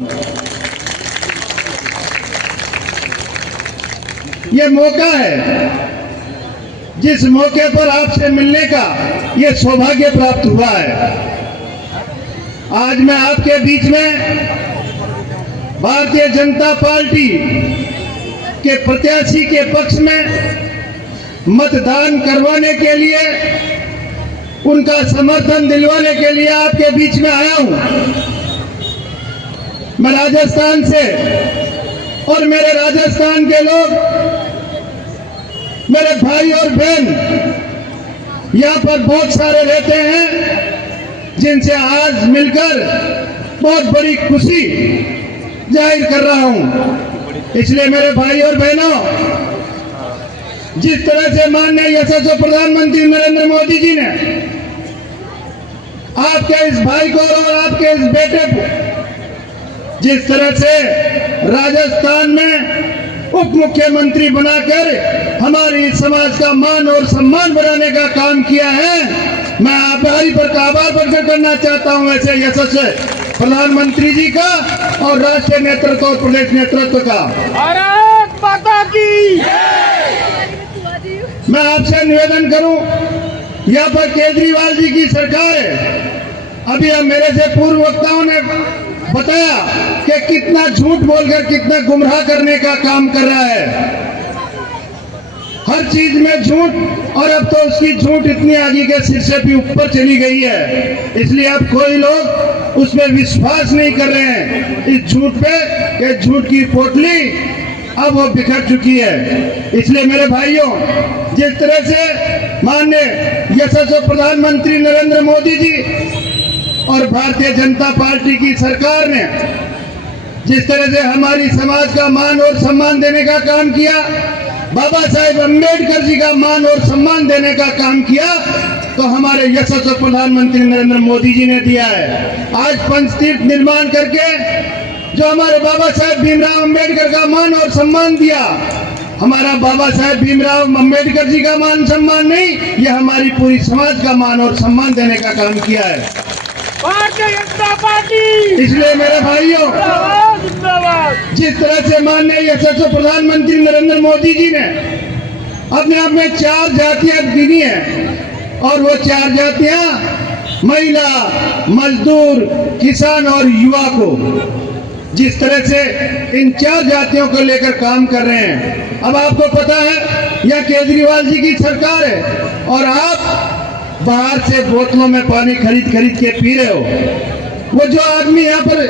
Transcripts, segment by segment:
ये मौका है, जिस मौके पर आपसे मिलने का ये सौभाग्य प्राप्त हुआ है। आज मैं आपके बीच में भारतीय जनता पार्टी के प्रत्याशी के पक्ष में मतदान करवाने के लिए, उनका समर्थन दिलवाने के लिए आपके बीच में आया हूं। मैं राजस्थान से, और मेरे राजस्थान के लोग, मेरे भाई और बहन यहाँ पर बहुत सारे रहते हैं, जिनसे आज मिलकर बहुत बड़ी खुशी जाहिर कर रहा हूं। इसलिए मेरे भाई और बहनों, जिस तरह से माननीय यशस्वी प्रधानमंत्री नरेंद्र मोदी जी ने आपके इस भाई को और आपके इस बेटे को जिस तरह से राजस्थान में उप मुख्यमंत्री बनाकर हमारी समाज का मान और सम्मान बढ़ाने का काम किया है, मैं आभारी पर आभार प्रकट करना चाहता हूं ऐसे यशस्वी प्रधानमंत्री जी का और राष्ट्रीय नेतृत्व और प्रदेश नेतृत्व का। भारत माता की। मैं आपसे निवेदन करूं, यहाँ पर केजरीवाल जी की सरकार है। अभी मेरे से पूर्व वक्ताओं ने बताया कि कितना झूठ बोलकर कितना गुमराह करने का काम कर रहा है, हर चीज में झूठ, और अब तो उसकी झूठ इतनी आगे के सिर से भी ऊपर चली गई है। इसलिए अब कोई लोग उसमें विश्वास नहीं कर रहे हैं इस झूठ पे, कि झूठ की पोटली अब वो बिखर चुकी है। इसलिए मेरे भाइयों, जिस तरह से माननीय यशस्वी प्रधानमंत्री नरेंद्र मोदी जी और भारतीय जनता पार्टी की सरकार ने जिस तरह से हमारी समाज का मान और सम्मान देने का काम किया, बाबा साहेब अम्बेडकर जी का मान और सम्मान देने का काम किया, तो हमारे यशस्वी प्रधानमंत्री नरेंद्र मोदी जी ने दिया है। आज पंचतीर्थ निर्माण करके जो हमारे बाबा साहेब भीमराव अम्बेडकर का मान और सम्मान दिया, हमारा बाबा साहेब भीमराव अम्बेडकर जी का मान सम्मान नहीं, यह हमारी पूरी समाज का मान और सम्मान देने का काम किया है भारतीय जनता पार्टी। इसलिए मेरे भाइयों, जिस तरह से माननीय यशस्वी प्रधानमंत्री नरेंद्र मोदी जी ने अपने आप में 4 जातियां गिनी है, और वो 4 जातियां महिला, मजदूर, किसान और युवा को, जिस तरह से इन 4 जातियों को लेकर काम कर रहे हैं। अब आपको पता है, यह केजरीवाल जी की सरकार है, और आप बाहर से बोतलों में पानी खरीद के पी रहे हो। वो जो आदमी यहाँ पर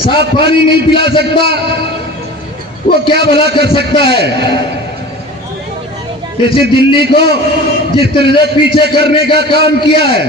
साफ पानी नहीं पिला सकता, वो क्या भला कर सकता है? इसी दिल्ली को जिस तरह से पीछे करने का काम किया है,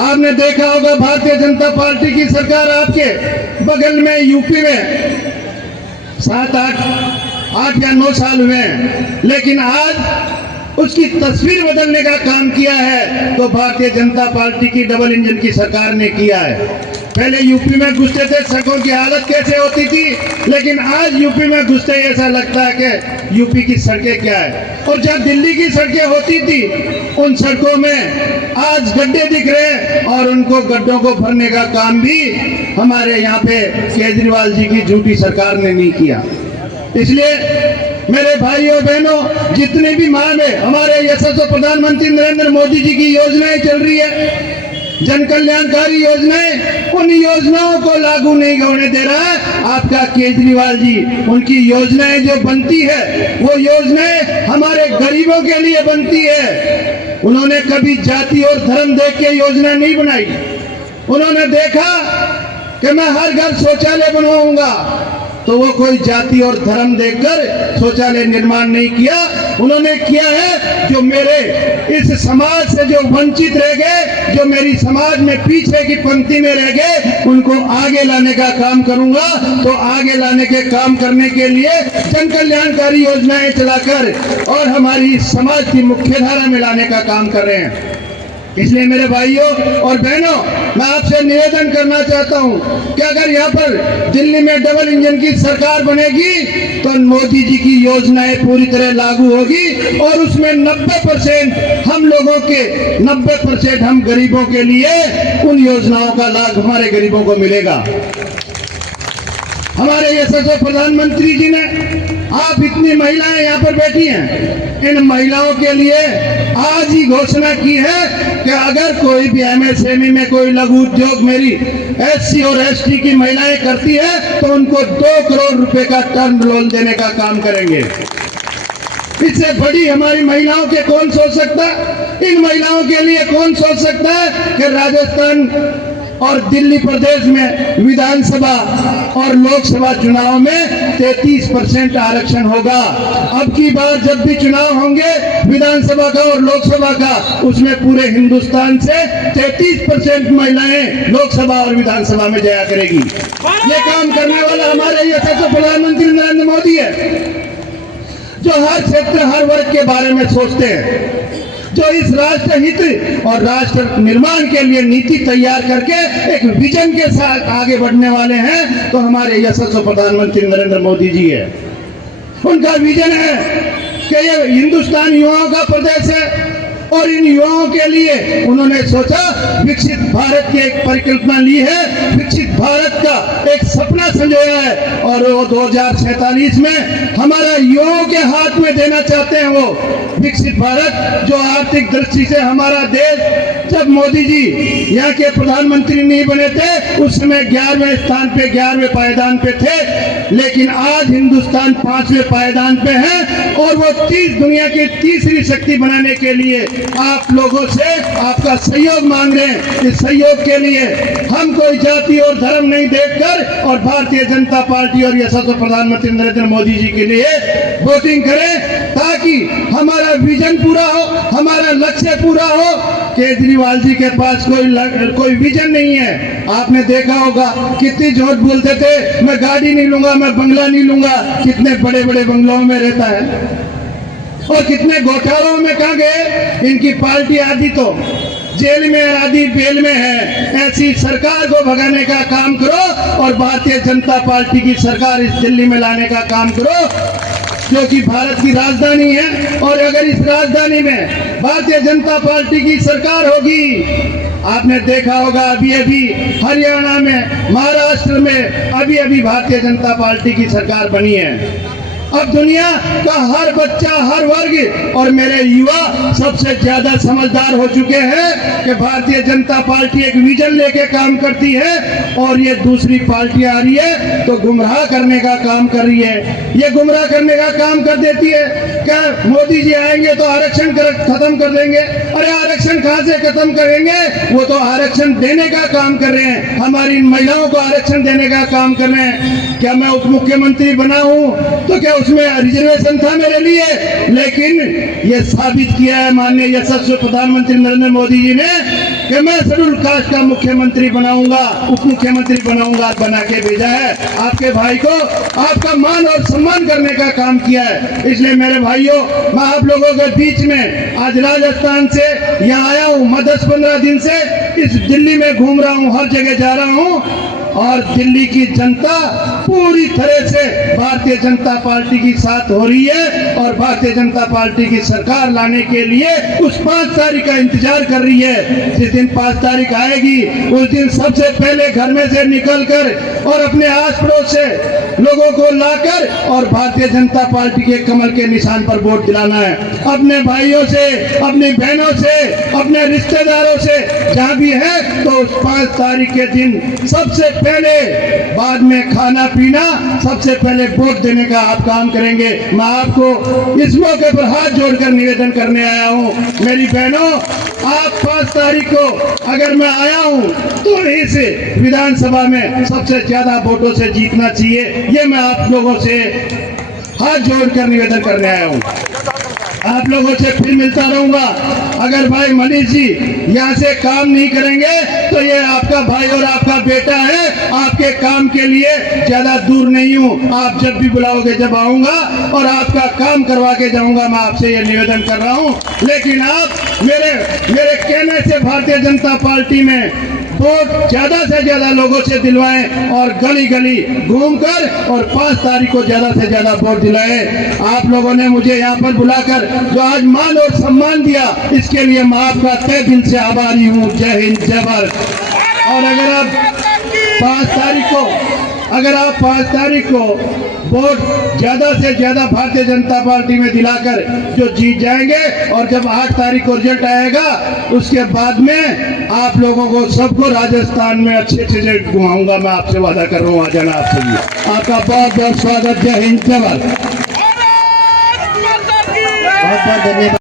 आपने देखा होगा भारतीय जनता पार्टी की सरकार आपके बगल में यूपी में 7, 8 या 9 साल हुए हैं, लेकिन आज उसकी तस्वीर बदलने का काम किया है तो भारतीय जनता पार्टी की डबल इंजन की सरकार ने किया है। पहले यूपी में घुसते थे, सड़कों की हालत कैसे होती थी, लेकिन आज यूपी में घुसते ऐसा लगता है कि यूपी की सड़कें क्या है। और जब दिल्ली की सड़कें होती थी, उन सड़कों में आज गड्ढे दिख रहे हैं, और उनको गड्ढों को भरने का काम भी हमारे यहाँ पे केजरीवाल जी की झूठी सरकार ने नहीं किया। इसलिए मेरे भाइयों बहनों, जितने भी मान है, हमारे यशस्वी प्रधानमंत्री नरेंद्र मोदी जी की योजनाएं चल रही है, जन कल्याणकारी योजनाएं, उन योजनाओं को लागू नहीं होने दे रहा है आपका केजरीवाल जी। उनकी योजनाएं जो बनती है, वो योजनाएं हमारे गरीबों के लिए बनती है। उन्होंने कभी जाति और धर्म देख के योजना नहीं बनाई। उन्होंने देखा कि मैं हर घर शौचालय बनवाऊंगा, तो वो कोई जाति और धर्म देखकर शौचालय निर्माण नहीं किया। उन्होंने किया है जो मेरे इस समाज से जो वंचित रह गए, जो मेरी समाज में पीछे की पंक्ति में रह गए, उनको आगे लाने का काम करूंगा। तो आगे लाने के काम करने के लिए जन कल्याणकारी योजनाएं चलाकर और हमारी समाज की मुख्यधारा में लाने का काम कर रहे हैं। इसलिए मेरे भाइयों और बहनों, मैं आपसे निवेदन करना चाहता हूं कि अगर यहाँ पर दिल्ली में डबल इंजन की सरकार बनेगी तो मोदी जी की योजनाएं पूरी तरह लागू होगी, और उसमें 90% हम लोगों के 90% हम गरीबों के लिए उन योजनाओं का लाभ हमारे गरीबों को मिलेगा। हमारे यशस्वी प्रधानमंत्री जी ने, आप इतनी महिलाएं यहाँ पर बैठी हैं, इन महिलाओं के लिए आज ही घोषणा की है कि अगर कोई भी एमएसएमई में कोई लघु उद्योग मेरी एससी और एसटी की महिलाएं करती है तो उनको 2 करोड़ रुपए का टर्म लोन देने का काम करेंगे। इससे बड़ी हमारी महिलाओं के कौन सोच सकता है? इन महिलाओं के लिए कौन सोच सकता है कि राजस्थान और दिल्ली प्रदेश में विधानसभा और लोकसभा चुनाव में 33% आरक्षण होगा। अब की बार जब भी चुनाव होंगे विधानसभा का और लोकसभा का, उसमें पूरे हिंदुस्तान से 33% महिलाएं लोकसभा और विधानसभा में जाया करेगी। ये काम करने वाला हमारे यशस्वी प्रधानमंत्री नरेंद्र मोदी है, जो हर क्षेत्र हर वर्ग के बारे में सोचते हैं, जो इस राष्ट्र हित और राष्ट्र निर्माण के लिए नीति तैयार करके एक विजन के साथ आगे बढ़ने वाले हैं, तो हमारे यशस्वी प्रधानमंत्री नरेंद्र मोदी जी है। उनका विजन है कि ये हिंदुस्तान युवाओं का प्रदेश है और इन युवाओं के लिए उन्होंने सोचा, विकसित भारत की एक परिकल्पना ली है, विकसित भारत का एक सपना संजोया है और वो 2047 में हमारा युवाओं के हाथ में देना चाहते हैं वो विकसित भारत। जो आर्थिक दृष्टि से हमारा देश, जब मोदी जी यहाँ के प्रधानमंत्री नहीं बने थे उस समय 11वें स्थान पे 11वें पायदान पे थे, लेकिन आज हिंदुस्तान 5वें पायदान पे है और वो दुनिया की तीसरी शक्ति बनाने के लिए आप लोगों से आपका सहयोग मांग रहे हैं। इस सहयोग के लिए हम कोई जाति और धर्म नहीं देखकर और भारतीय जनता पार्टी और यशस्वी प्रधानमंत्री नरेंद्र मोदी जी के लिए वोटिंग करें, ताकि हमारा विजन पूरा हो, हमारा लक्ष्य पूरा हो। केजरीवाल जी के पास कोई विजन नहीं है। आपने देखा होगा कितनी झूठ बोलते थे, मैं गाड़ी नहीं लूंगा, मैं बंगला नहीं लूंगा, कितने बड़े बड़े बंगलों में रहता है और कितने घोटालों में कहाँ गए। इनकी पार्टी आदि तो जेल में, आदि बेल में है। ऐसी सरकार को भगाने का काम करो और भारतीय जनता पार्टी की सरकार इस दिल्ली में लाने का काम करो, जो कि भारत की राजधानी है। और अगर इस राजधानी में भारतीय जनता पार्टी की सरकार होगी, आपने देखा होगा अभी अभी हरियाणा में, महाराष्ट्र में अभी भारतीय जनता पार्टी की सरकार बनी है। अब दुनिया का हर बच्चा, हर वर्ग और मेरे युवा सबसे ज्यादा समझदार हो चुके हैं कि भारतीय जनता पार्टी एक विजन लेके काम करती है और ये दूसरी पार्टी आ रही है तो गुमराह करने का काम कर रही है। ये गुमराह करने का काम कर देती है। क्या मोदी जी आएंगे तो आरक्षण खत्म कर देंगे? अरे आरक्षण कहाँ से खत्म करेंगे? वो तो आरक्षण देने का काम कर रहे हैं, हमारी महिलाओं को आरक्षण देने का काम कर रहे हैं। क्या मैं उप मुख्यमंत्री बना हूं तो क्या उसमें रिजर्वेशन था मेरे लिए? लेकिन ये साबित किया है माननीय यशस्वी प्रधानमंत्री नरेंद्र मोदी जी ने कि मैं शेड्यूल कास्ट का मुख्यमंत्री बनाऊंगा, उप मुख्यमंत्री बनाऊंगा, बना के भेजा है। आपके भाई को आपका मान और सम्मान करने का काम किया है। इसलिए मेरे भाइयों, मैं आप लोगों के बीच में आज राजस्थान से यहाँ आया हूँ। मैं 10-15 दिन से इस दिल्ली में घूम रहा हूँ, हर जगह जा रहा हूँ और दिल्ली की जनता पूरी तरह से भारतीय जनता पार्टी की साथ हो रही है और भारतीय जनता पार्टी की सरकार लाने के लिए उस 5 तारीख का इंतजार कर रही है। जिस दिन 5 तारीख आएगी उस दिन सबसे पहले घर में से निकलकर और अपने आस पड़ोस से लोगों को लाकर और भारतीय जनता पार्टी के कमल के निशान पर वोट दिलाना है। अपने भाइयों से, अपनी बहनों से, अपने रिश्तेदारों से जहाँ भी है तो उस 5 तारीख के दिन सबसे पहले, बाद में खाना पीना, सबसे पहले वोट देने का आप काम करेंगे। मैं आपको इस मौके पर हाथ जोड़कर निवेदन करने आया हूँ। मेरी बहनों, आप 5 तारीख को अगर मैं आया हूँ तो इस विधानसभा में सबसे ज्यादा वोटों से जीतना चाहिए। ये मैं आप लोगों से हाथ जोड़कर निवेदन करने आया हूँ। आप लोगों से फिर मिलता रहूंगा। अगर भाई मनीष जी यहाँ से काम नहीं करेंगे तो ये आपका भाई और आपका बेटा है, आपके काम के लिए ज्यादा दूर नहीं हूँ। आप जब भी बुलाओगे जब आऊंगा और आपका काम करवा के जाऊंगा। मैं आपसे ये निवेदन कर रहा हूँ। लेकिन आप मेरे कहने से भारतीय जनता पार्टी में वोट ज्यादा से ज्यादा लोगों से दिलवाएं और गली गली घूमकर और 5 तारीख को ज्यादा से ज्यादा वोट दिलाएं। आप लोगों ने मुझे यहाँ पर बुलाकर जो आज मान और सम्मान दिया, इसके लिए मैं आपका तहे दिल से आभारी हूँ। जय हिंद, जय भारत। और अगर आप 5 तारीख को अगर आप 5 तारीख को वोट ज्यादा से ज्यादा भारतीय जनता पार्टी में दिलाकर जो जीत जाएंगे, और जब 8 तारीख को रिजल्ट आएगा उसके बाद में आप लोगों को सबको राजस्थान में अच्छे से घुमाऊंगा। मैं आपसे वादा कर रहा हूँ, आ जाना आपसे भी। आपका बहुत बहुत स्वागत। जय हिंद, जय भारत। भारत माता की बहुत बहुत धन्यवाद।